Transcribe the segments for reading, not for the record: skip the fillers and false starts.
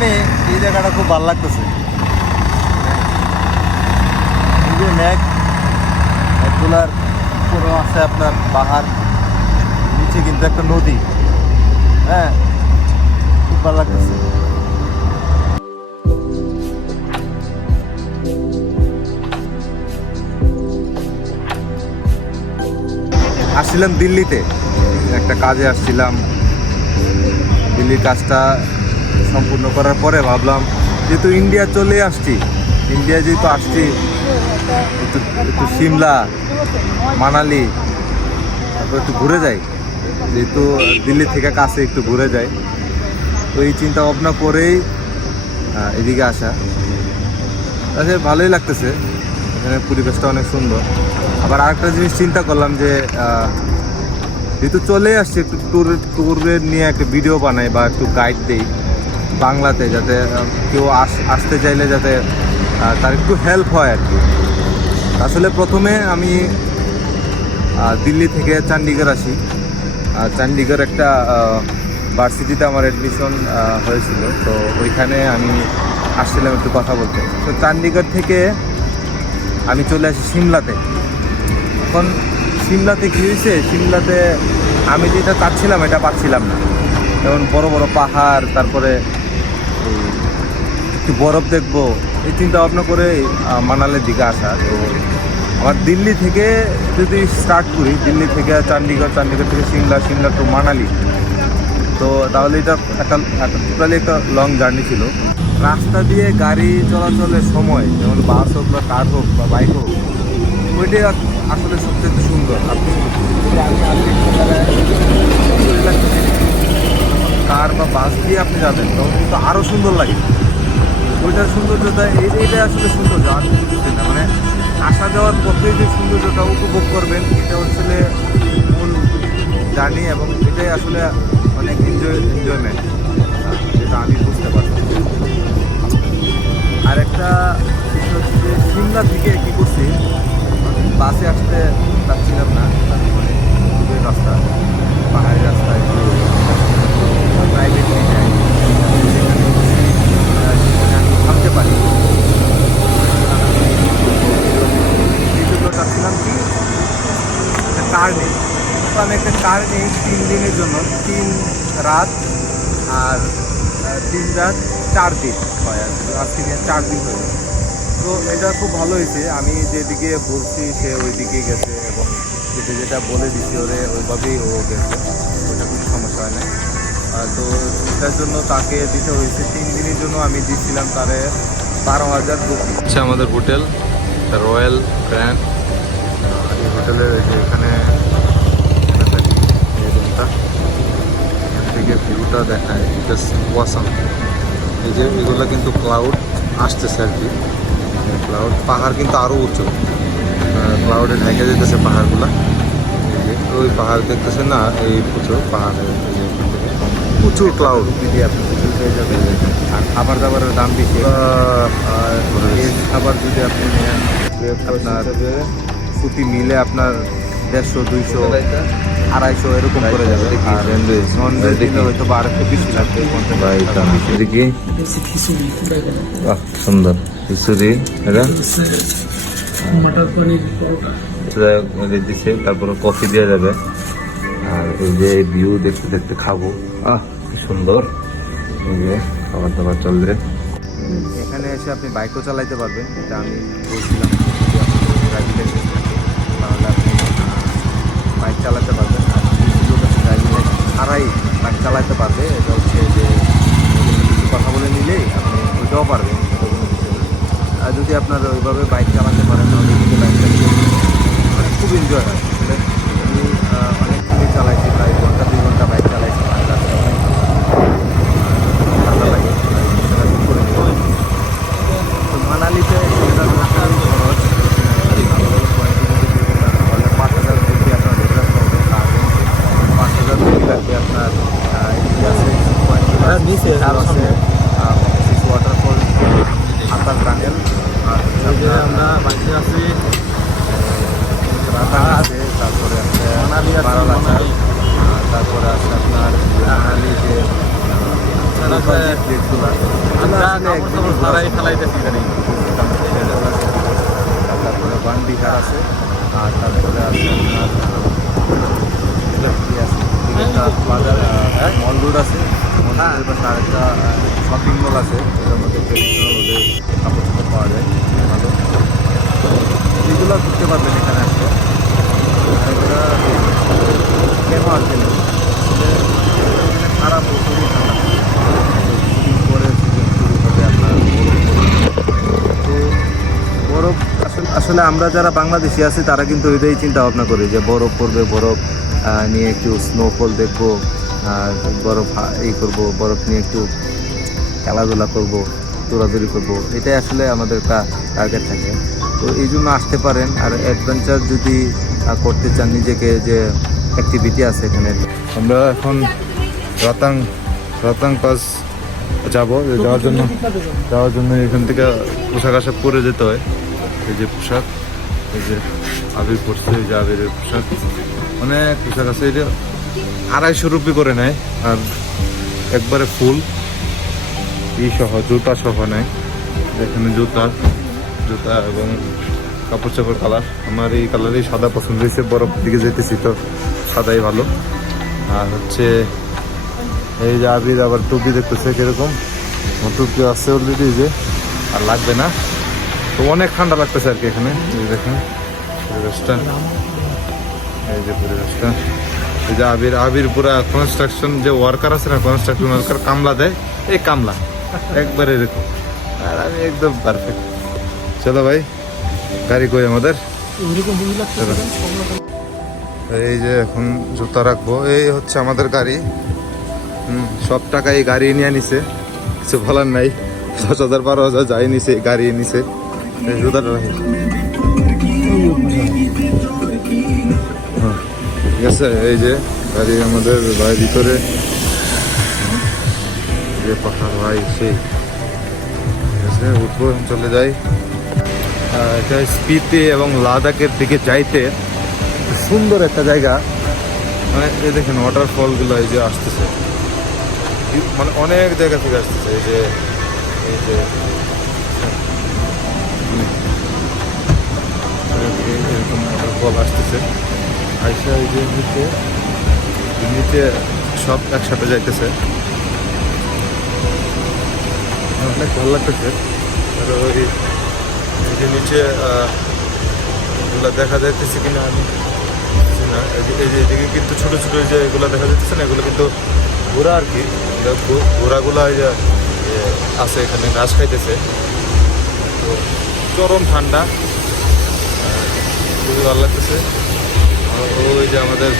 জানি এই জায়গাটা খুব ভালো লাগতেছে। এই যে ম্যাঘগুলার পুরো আছে আপনার পাহাড়, নিচে কিন্তু একটা নদী। হ্যাঁ, খুব ভালো লাগতেছে। আসছিলাম দিল্লিতে, একটা কাজে আসছিলাম। দিল্লির কাজটা সম্পূর্ণ করার পরে ভাবলাম যেহেতু ইন্ডিয়া চলে আসছি, ইন্ডিয়া যেহেতু আসছি, একটু একটু সিমলা, মানালি, তারপর একটু ঘুরে যাই। যেহেতু দিল্লি থেকে কাছে, একটু ঘুরে যাই। তো এই চিন্তা ভাবনা করেই এদিকে আসা। তাহলে ভালোই লাগতেছে, এখানে পরিবেশটা অনেক সুন্দর। আবার আরেকটা জিনিস চিন্তা করলাম যে যেহেতু চলে আসছি, একটু ট্যুরের নিয়ে একটা ভিডিও বানাই বা একটু গাইড দিই বাংলাতে, যাতে কেউ আসতে চাইলে যাতে তার একটু হেল্প হয় আর কি। আসলে প্রথমে আমি দিল্লি থেকে চণ্ডীগড় আসি। চণ্ডীগড় একটা ভার্সিটিতে আমার অ্যাডমিশন হয়েছিল, তো ওইখানে আমি আসছিলাম একটু কথা বলতে। তো চণ্ডীগড় থেকে আমি চলে আসি সিমলাতে। এখন সিমলাতে কী হয়েছে, সিমলাতে আমি যেটা চাচ্ছিলাম এটা পাচ্ছিলাম না। যেমন বড় বড় পাহাড়, তারপরে একটু বরফ দেখবো, এই চিন্তা ভাবনা করে মানালির দিকে আসা। তো আমার দিল্লি থেকে যদি স্টার্ট করি, দিল্লি থেকে চণ্ডীগড়, চণ্ডীগড় থেকে সিমলা, সিমলা টু মানালি, তো তাহলে এটা একটা টোটালি একটা লং জার্নি ছিল। রাস্তা দিয়ে গাড়ি চলাচলের সময়, যেমন বাস হোক বা কার হোক বা বাইক হোক, ওইটাই আসলে সবচেয়ে সুন্দর। আপনি কার বা বাস দিয়ে আপনি যাবেন তখন কিন্তু আরও সুন্দর লাগে। ওইটার সৌন্দর্যটা এইটাই আসলে সৌন্দর্য, আর কিছুই না। মানে আসা যাওয়ার পথে যে সৌন্দর্যটা উপভোগ করবেন, এটা হচ্ছে মূল জার্নি, এবং এটাই আসলে অনেক এনজয়মেন্ট, যেটা আমি বুঝতে পারছি। আর একটা বিষয় হচ্ছে যে সিমলা থেকে কী করছি, বাসে আসতে চাচ্ছিলাম না, তারপরে দূরের রাস্তা, পাহাড়ি রাস্তা, একটু প্রাইভেট নিয়ে যাই, আমি ভাবতে পারি। এই জন্য চাচ্ছিলাম কি একটা কার নেই। তো আমি একটা কার নেই 3 দিনের জন্য, 3 রাত আর 3 রাত 4 দিন হয়, আর আজকে নিয়ে 4 দিন হয়ে যায়। তো এটা খুব ভালো হয়েছে, আমি যেদিকে বলছি সে ওই দিকে গেছে, এবং যেটা যেটা বলে দিচ্ছি ওরে ওইভাবেই ও গেছে, ওইটা কোনো সমস্যা হয় না। তো এটার জন্য তাকে দিতে হয়েছে 3 দিনের জন্য। আমি দিচ্ছিলাম তারে 12,000 রুপি। আচ্ছা, আমাদের হোটেল রয়্যাল গ্র্যান্ড, এই হোটেলের এখানে এই রুমটা, এখান থেকে ভিউটা দেখায়, জাস্ট ওয়াসাম। এই যে এগুলো কিন্তু ক্লাউড আসতেছে আর কি, ক্লাউড, পাহাড় কিন্তু আরও উঁচু, ক্লাউডে ঢেকে যেতেছে পাহাড়গুলো। এই যে ওই পাহাড় দেখতেছেন না, এই প্রচুর পাহাড়ের উঁচু ক্লাউড দিয়ে আপনি কিছু পেয়ে যাবেন। আর খাবার দাবারের দাম বেশি, আর খাবার যদি আপনি নেন আপনার প্রতি মিলে আপনার 150, 200, 250 এরকম করে যাবে। আর নন ভেজ দিলে হয়তো বা আরেকটু বেশি লাগবে, এদিকে সুন্দর খিচুড়ি, এটা মটর পনির দিচ্ছে, তারপরে কফি দেওয়া যাবে। আর এই যে ভিউ দেখতে দেখতে খাবো, কি সুন্দর। এই যে খাবার দাবার চলবে। এখানে এসে আপনি বাইকও চালাইতে পারবেন, এটা আমি বলছিলাম, ড্রাইভিং লাইসেন্স থাকে তাহলে আপনি বাইক চালাতে পারবেন। আর লোক আছে ড্রাইভিং লাইসেন্স ছাড়াই বাইক চালাতে পারবে, এটা হচ্ছে যে কথা বলে নিলেই আপনি ওইটাও পারবেন, আর যদি আপনার ওইভাবে বাইক চালাতে পারেন তাহলে কিন্তু বাইকটা মানে খুব এনজয় হয়। আসলে আমি অনেকক্ষণই চালাইছি, প্রায় 1-2 ঘন্টা বাইক চালাইছি, রাস্তায় অনেক ঠান্ডা লাগে, করে নেব। তো মানালিতে এটা খরচ 5,000 রুপি আপনার রেজার হবে, আর 5,000 রুপি লাগবে আপনার নিচে আছে ওয়াটারফল, আতার টানেল, আর আমরা বাড়িতে আছি রাতা আছে, তারপরে আছে বারালাচার, তারপরে আছে আপনার মানালি যে লোকাল যে প্লেটগুলো তারপরে বান্ডিহার আছে, আর তারপরে আছে আপনার কি আছে একটা বাজার মল রোড আছে, মল রোডের পাশে আরেকটা শপিং মল আছে, এটার মধ্যে ট্রেডিশনাল ওদের কাপড় চাপড় পাওয়া যায় ভালো। এগুলো ঘুরতে পারবেন এখানে আসলে। আর এগুলো কেন আসবেন এখানে খারাপ খুবই ঠান্ডা কিছুদিন পরে সিজন শুরু হবে আপনার তো বরফ আসলে আমরা যারা বাংলাদেশি আছি তারা কিন্তু ওইটাই চিন্তা ভাবনা করি যে বরফ পড়বে, বরফ নিয়ে একটু স্নোফল দেখবো, বরফ এই করবো, বরফ নিয়ে একটু খেলাধুলা করবো, দৌড়াদৌড়ি করবো, এটাই আসলে আমাদের টার্গেট থাকে। তো এই জন্য আসতে পারেন। আর অ্যাডভেঞ্চার যদি করতে চান নিজেকে, যে অ্যাক্টিভিটি আছে এখানে। আমরা এখন রাতাং পাস যাওয়ার জন্য এখান থেকে পোশাক আশাক পরে যেতে হয়। এই যে পোশাক, এই যে আবির পড়ছে, এই যে আবিরের পোশাক, অনেক পোশাক আছে। এটা 250 রুপি করে নেয়, আর একবারে ফুল সহ জুতা সহ নেয়। এখানে জুতা এবং কাপড় চাপড় কালার, আমার এই কালারই সাদা পছন্দ হয়েছে, বরফ দিকে যেতেছি তো সাদাই ভালো। আর হচ্ছে এই যে আবির আবার টুপি দেখতেছে কিরকম, টুপি আছে অলরেডি, যে আর লাগবে না। তো অনেক ঠান্ডা লাগতেছে আর কি এখানে। এই দেখেন পরিবেশটা, এই যে পরিবেশটা, এই যে আবির পুরা কনস্ট্রাকশন যে ওয়ার্কার আছে না, কনস্ট্রাকশন ওয়ার্কার কামলা দেয়, এই কামলা একবারে এরকম। আর আমি একদম পারফেক্ট। চলো ভাই, গাড়ি কই আমাদের? এই যে এখন জুতা রাখবো, এই হচ্ছে আমাদের গাড়ি। সব টাকা এই গাড়ি নিয়ে নিছে, কিছু বলার নাই। 10,000 12,000 যাই নিছে, গাড়ি নিছে। এই জুতাটা রাখি, ঠিক আছে। এই যে গাড়ি আমাদের ভাই ভিতরে, যে পাহাড় ভাই সেই ঠিক আছে, উঠবো, চলে যাই। এটা স্পিতি এবং লাদাখের দিকে যাইতে সুন্দর একটা জায়গা। মানে এই দেখেন ওয়াটারফলগুলো এই যে আসতেছে, মানে অনেক জায়গা থেকে আসতেছে। এই যে এরকম ওয়াটারফল আসতেছে, আইসা এই যে নিচে সব একসাথে যাইতেছে, অনেক ভালো লাগতেছে। আর ওই যে নিচে এগুলো দেখা যাইতেছে কিনা আমি না, এই যে এদিকে কিন্তু ছোটো ছোটো যে এগুলো দেখা যাচ্ছে না, এগুলো কিন্তু ঘোড়া আর কি। ঘোড়াগুলো এই যে আছে এখানে ঘাস খাইতেছে। তো চরম ঠান্ডা, খুবই ভালো লাগতেছে। ওই যে আমাদের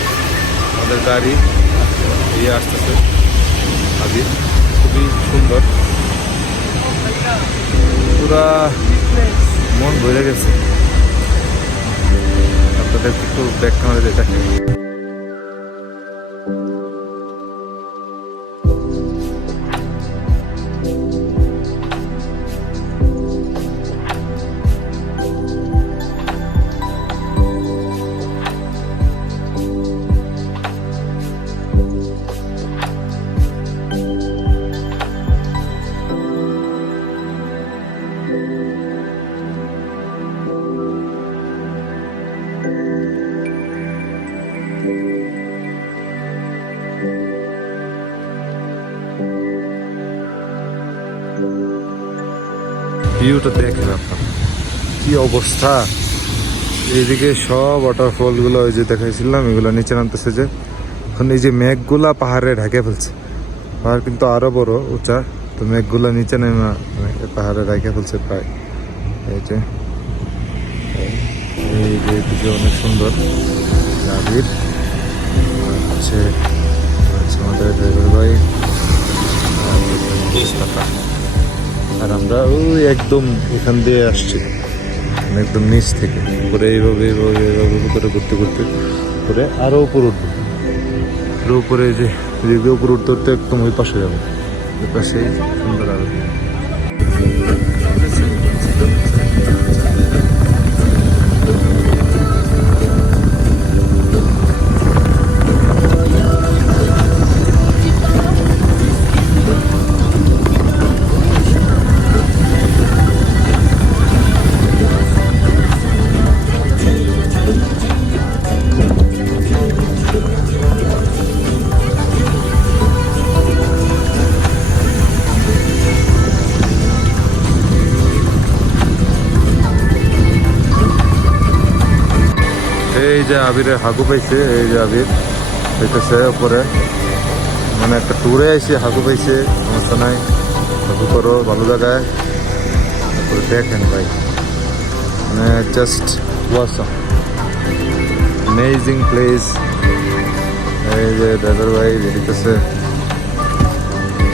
গাড়ি দিয়ে আসতেছে আদি, খুবই সুন্দর, পুরা মন ভরে গেছে। আপনাদের একটু ব্যাক ক্যামেরা দিয়ে দেখেন। ভিউটা দেখেন আপনার কি অবস্থা। এইদিকে সব ওয়াটারফলগুলো ওই যে দেখাইছিলাম, এগুলো নিচে নামতেছে। যে এখন এই যে মেঘগুলা পাহাড়ে ঢেকে ফেলছে, পাহাড় কিন্তু আরো বড় উঁচা, তো মেঘগুলা নিচে নেমে পাহাড়ে ঢেকে ফেলছে প্রায়। এই যে এদিকে অনেক সুন্দর গাড়ির হচ্ছে আমাদের ড্রাইভার ভাই, আর আমরা ওই একদম এখান দিয়ে আসছি, একদম নিচ থেকে করে এইভাবে করে ঘুরতে করে আরো উপর উঠবো। আরো উপরে যে উপর উঠতে উঠতে একদম ওই পাশে যাবো, ওই পাশে সুন্দর আরো। যে আবিরের হাগু পাইছে, এই যে আবির হইতেছে উপরে, মানে একটা ট্যুরে আইসি, হাগু পাইছে, সমস্যা নাই, হাগু করো ভালো জায়গায়। তারপরে দেখেন ভাই, মানে জাস্ট ওয়াসাম, অ্যামেজিং প্লেস। এই যে ড্রাইভার ভাই দিতেছে,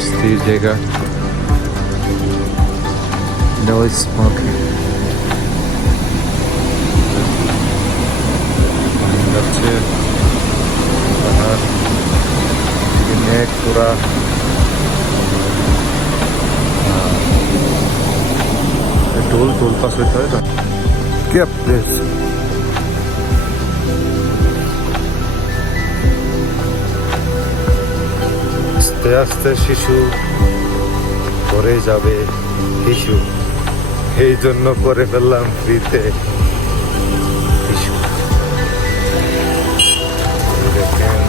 স্থির জায়গা, নো স্মোকিং। যাচ্ছে পাহাড়, মেঘ পুরা, টোল টোল পাস হইতে হয় না। কি প্লেস, আস্তে আস্তে শিশু পরে যাবে শিশু, এই জন্য করে ফেললাম ফ্রিতে শিশু। দেখেন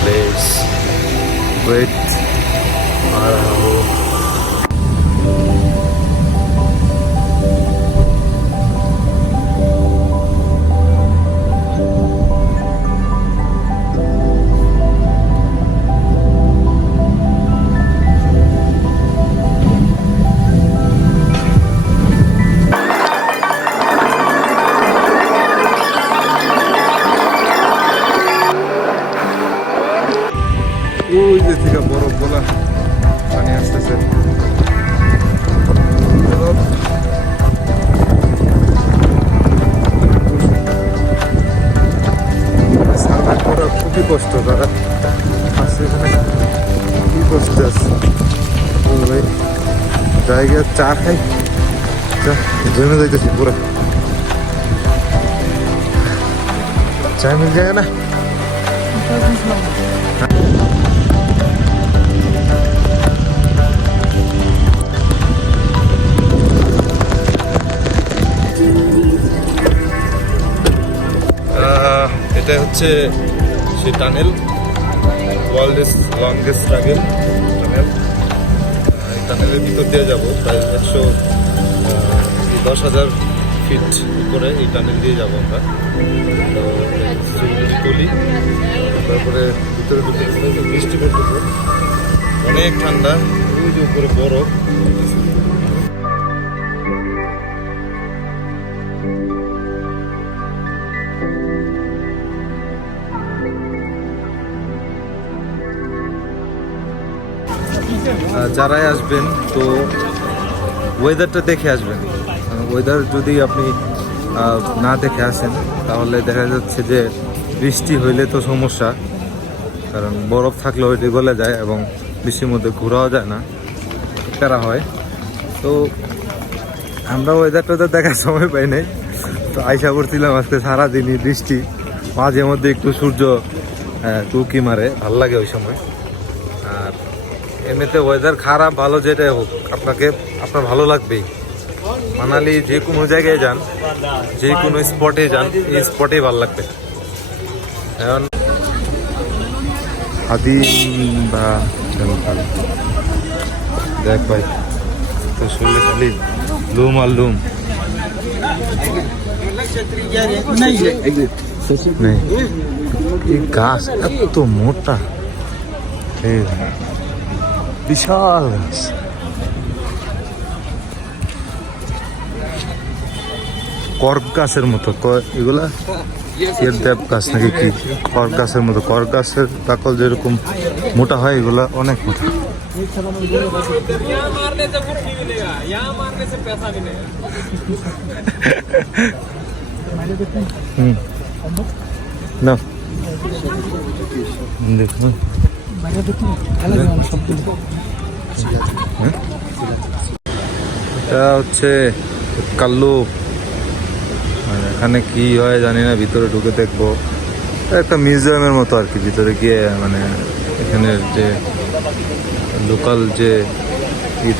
প্লেস, ওয়েট आ रहा हो। ওই যে থেকে বরফ গোলা পানি আসতেছে। সার্ভাইভ করা খুবই কষ্ট, তারা আছে এখানে কি করতে আছে ভাই। জায়গা চা খাই, জমে যাইতেছি পুরো, চা মিল যায় না। এটা হচ্ছে সেই টানেল, ওয়ার্ল্ডের লংগেস্ট টানেল। এই টানেলের ভিতর দিয়ে যাবো, প্রায় 110,000 ফিট উপরে এই টানেল দিয়ে যাবো আমরা। তো তুলি, তারপরে ভিতরে বৃষ্টি পড়তেছে, অনেক ঠান্ডা, ওই যে উপরে বরফ। যারাই আসবেন তো ওয়েদারটা দেখে আসবেন। ওয়েদার যদি আপনি না দেখে আসেন তাহলে দেখা যাচ্ছে যে বৃষ্টি হইলে তো সমস্যা, কারণ বরফ থাকলে ওইটি গলে যায় এবং বৃষ্টির মধ্যে ঘোরাও যায় না, প্যারা হয়। তো আমরা ওয়েদারটা দেখার সময় পাই নাই, তো আইসা করছিলাম আজকে সারাদিনই বৃষ্টি, মাঝে মধ্যে একটু সূর্য টুকি মারে, ভাল লাগে ওই সময়। আর এমনিতে ওয়েদার খারাপ ভালো যেটাই হোক, আপনার ভালো লাগবেই। মানালি যে কোনো জায়গায় যান, যে কোনো স্পটে যান, এই স্পটেই ভালো লাগবে। এখন হাদিম বা দেখ ভাই, তো শরীরে খালি লুম আর লুম। এই গাছ এত মোটা, বিশাল গাছ। করক গাছের মতো এগুলা, দেব গাছ নাকি কি, করক গাছের মতো। করক গাছের বাকল যেরকম মোটা হয়, এগুলা অনেক মোটা। না দেখুন, এটা হচ্ছে কাল্লু। এখানে কি হয় জানি না, ভিতরে ঢুকে দেখবো। একটা মিউজিয়ামের মতো আর কি, ভিতরে গিয়ে মানে এখানের যে লোকাল যে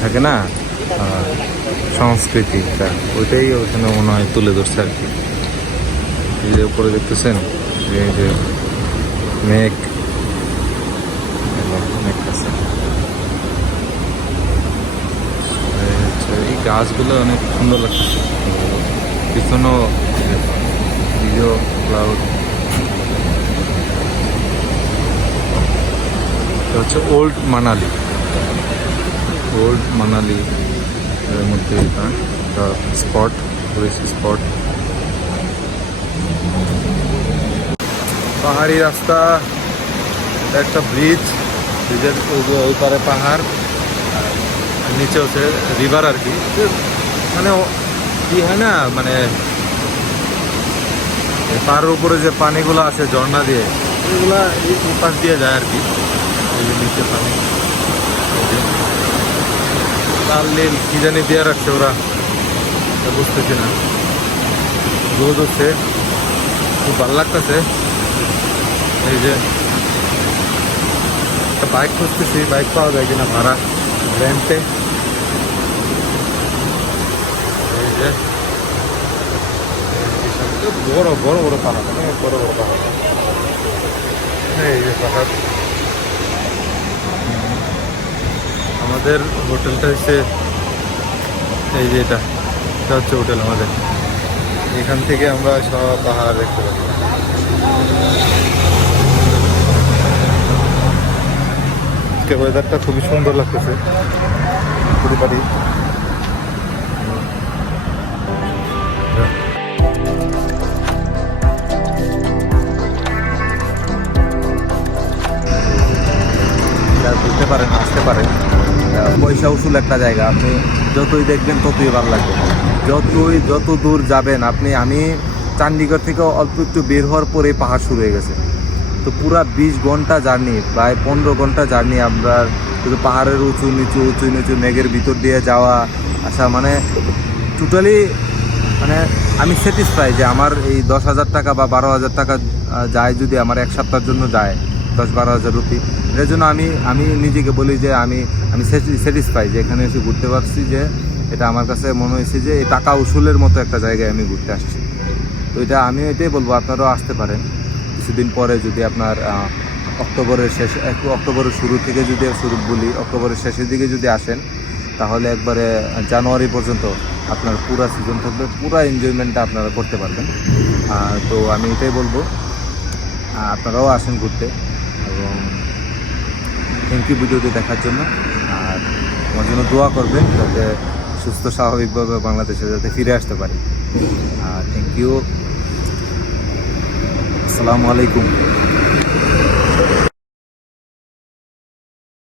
থাকে না সংস্কৃতিটা, ওইটাই ওখানে মনে হয় তুলে ধরছে আর কি। এই যে উপরে দেখতেছেন, এই যে মেঘ, মেঘ আছে, এই গাছগুলো অনেক সুন্দর লাগছে। পিছনেও ভিডিও ক্লাউড, এটা হচ্ছে ওল্ড মানালি। ওল্ড মানালি এর মধ্যে এটা একটা স্পট, টুরিস্ট স্পট। পাহাড়ি রাস্তা, একটা ব্রিজ, ব্রিজের ওই পারে পাহাড়, আর নিচে হচ্ছে রিভার আর কি। মানে কি হয় না, মানে পাহাড়ের উপরে যে পানিগুলো আছে ঝর্ণা দিয়ে, ওইগুলা এই পাশ দিয়ে যায় আর কি। এই যে নিচে পানি, লাল নীল কি জানি দিয়ে রাখছে ওরা, বুঝতেছি না। রোদ হচ্ছে, খুব ভালো লাগতেছে। এই যে একটা বাইক খুঁজতেছি, বাইক পাওয়া যায় কিনা ভাড়া রেন্টে। এই যে বড় বড় বড় পাহাড়, অনেক বড় বড় পাহাড়। এই যে পাহাড়। আমাদের হোটেলটা হচ্ছে এই যে এটা হচ্ছে হোটেল আমাদের। এখান থেকে আমরা সব পাহাড় দেখতে পারি। ওয়েদারটা খুবই সুন্দর লাগতেছে। পারি বুঝতে পারেন, আসতে পারেন। পয়সা উসুল একটা জায়গা, আপনি যতই দেখবেন ততই ভালো লাগবে। যত দূর যাবেন আপনি, আমি চণ্ডীগড় থেকে অল্প একটু বের হওয়ার পরে পাহাড় শুরু হয়ে গেছে। তো পুরা 20 ঘন্টা জার্নি, প্রায় 15 ঘন্টা জার্নি আমরা শুধু পাহাড়ের উঁচু নিচু মেঘের ভিতর দিয়ে যাওয়া আসা, মানে টোটালি মানে আমি স্যাটিসফাই যে আমার এই 10,000 টাকা বা 12,000 টাকা যায়, যদি আমার এক সপ্তাহের জন্য যায় 10-12,000 রুপি, এর জন্য আমি নিজেকে বলি যে আমি স্যাটিসফাই যে এখানে এসে ঘুরতে পারছি। যে এটা আমার কাছে মনে হয়েছে যে এই টাকা উসুলের মতো একটা জায়গায় আমি ঘুরতে আসছি। তো এটা আমি এটাই বলবো, আপনারাও আসতে পারেন কিছুদিন পরে। যদি আপনার অক্টোবরের শুরু থেকে যদি অক্টোবরের শেষের দিকে যদি আসেন, তাহলে একবারে জানুয়ারি পর্যন্ত আপনার পুরা সিজন থাকবে, পুরা এনজয়মেন্টটা আপনারা করতে পারবেন। তো আমি এটাই বলবো, আপনারাও আসেন ঘুরতে। এবং থ্যাংক ইউ ভিডিওটি দেখার জন্য। আর আমার জন্য দোয়া করবেন যাতে সুস্থ স্বাভাবিকভাবে বাংলাদেশে যাতে ফিরে আসতে পারি। Thank you. আসসালামু আলাইকুম।